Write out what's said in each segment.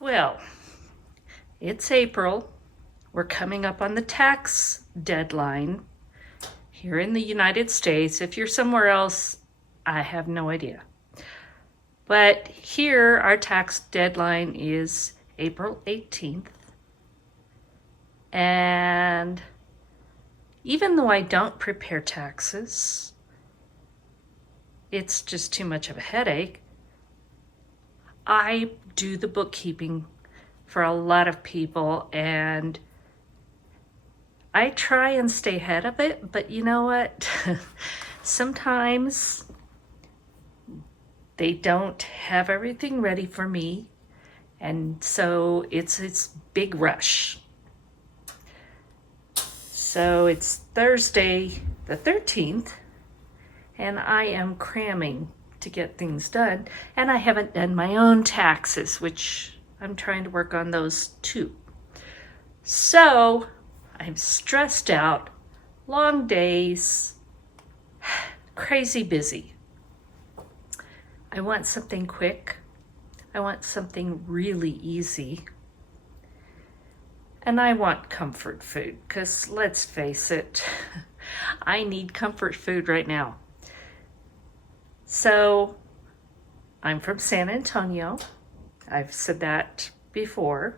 Well, it's April. We're coming up on the tax deadline here in the United States. If you're somewhere else, I have no idea. But here, our tax deadline is April 18th. And even though I don't prepare taxes, it's just too much of a headache. I do the bookkeeping for a lot of people, and I try and stay ahead of it, but you know what? Sometimes they don't have everything ready for me, and so it's big rush. So it's Thursday the 13th, and I am cramming to get things done, and I haven't done my own taxes, which I'm trying to work on those too. So I'm stressed out, long days, crazy busy. I want something quick. I want something really easy. And I want comfort food, because let's face it, I need comfort food right now. So I'm from San Antonio. I've said that before.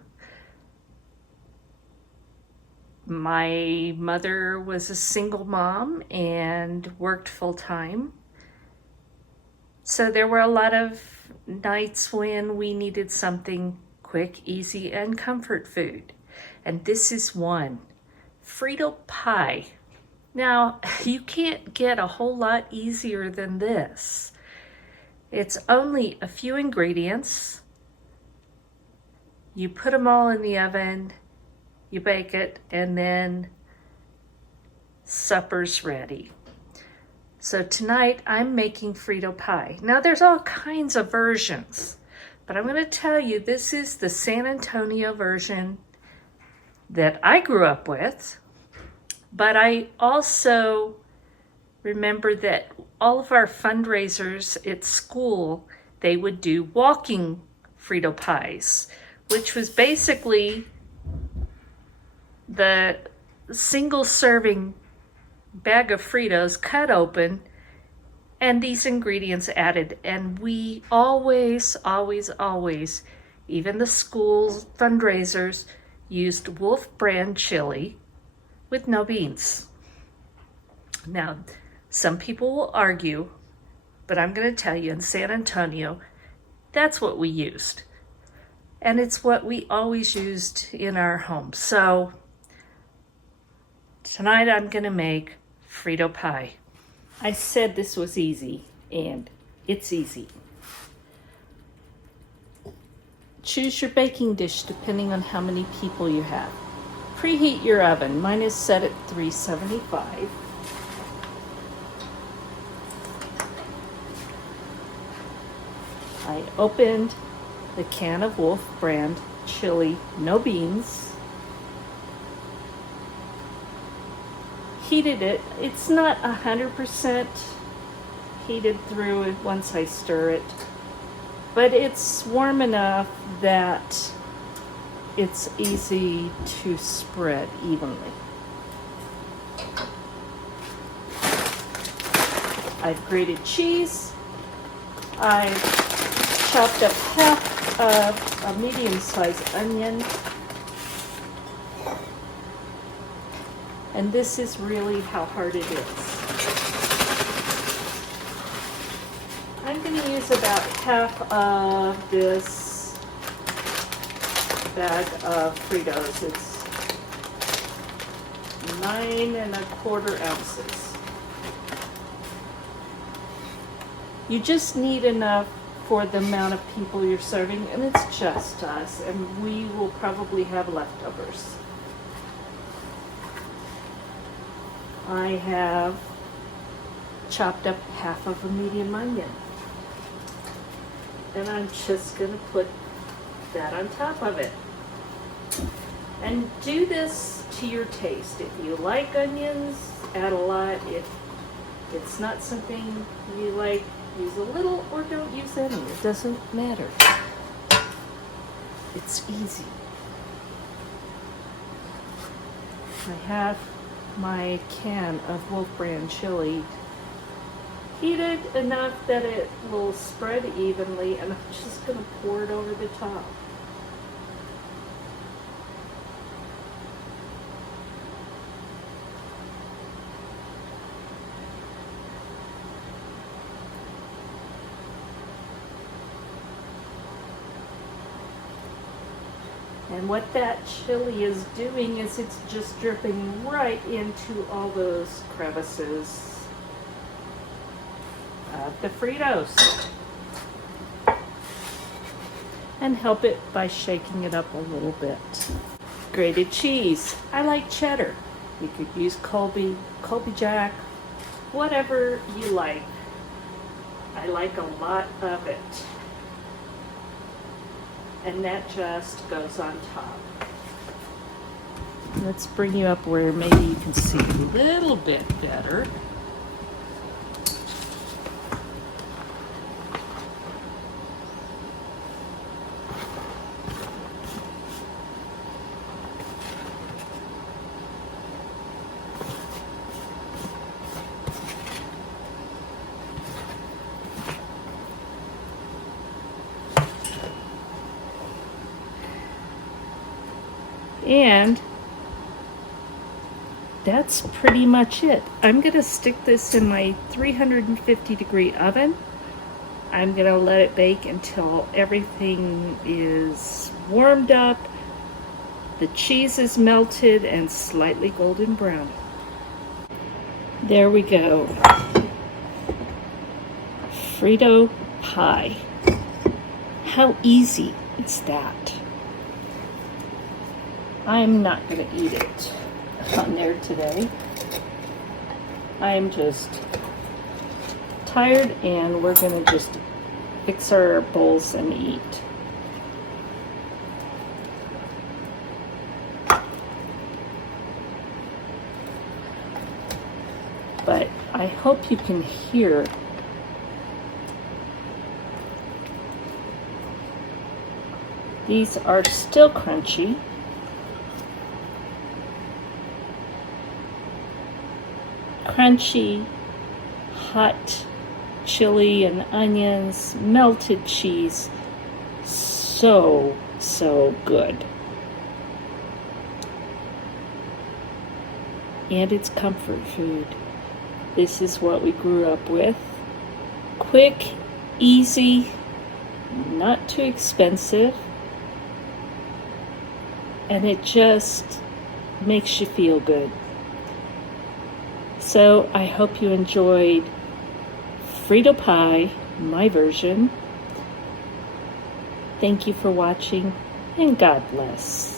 My mother was a single mom and worked full time. So there were a lot of nights when we needed something quick, easy, and comfort food. And this is one, Frito Pie. Now, you can't get a whole lot easier than this. It's only a few ingredients. You put them all in the oven, you bake it, and then supper's ready. So tonight I'm making Frito Pie. Now there's all kinds of versions, but I'm going to tell you this is the San Antonio version that I grew up with. But I also remember that all of our fundraisers at school, they would do walking Frito Pies, which was basically the single serving bag of Fritos cut open and these ingredients added. And we always, even the school's fundraisers, used Wolf brand chili with no beans. Now, some people will argue, but I'm going to tell you in San Antonio, that's what we used. And it's what we always used in our home. So tonight I'm going to make Frito Pie. I said this was easy, and it's easy. Choose your baking dish depending on how many people you have. Preheat your oven. Mine is set at 375. I opened the can of Wolf brand chili, no beans. Heated it. It's not 100% heated through it once I stir it, but it's warm enough that it's easy to spread evenly. I've grated cheese. I've chopped up half of a medium-sized onion. And this is really how hard it is. I'm going to use about half of this bag of Fritos. It's 9 1/4 ounces. You just need enough for the amount of people you're serving, and it's just us, and we will probably have leftovers. I have chopped up half of a medium onion, and I'm just going to put that on top of it. And do this to your taste. If you like onions, add a lot. If it's not something you like, use a little or don't use any. It doesn't matter. It's easy. I have my can of Wolf Brand chili heated enough that it will spread evenly, and I'm just going to pour it over the top. And what that chili is doing is it's just dripping right into all those crevices of the Fritos. And help it by shaking it up a little bit. Grated cheese. I like cheddar. You could use Colby Jack, whatever you like. I like a lot of it. And that just goes on top. Let's bring you up where maybe you can see a little bit better. And that's pretty much it. I'm gonna stick this in my 350-degree oven. I'm gonna let it bake until everything is warmed up, the cheese is melted and slightly golden brown. There we go. Frito pie. How easy is that? I'm not going to eat it on there today. I'm just tired, and we're going to just fix our bowls and eat. But I hope you can hear these are still crunchy. Crunchy, hot chili and onions, melted cheese. So good. And it's comfort food. This is what we grew up with. Quick, easy, not too expensive. And it just makes you feel good. So I hope you enjoyed Frito Pie, my version. Thank you for watching, and God bless.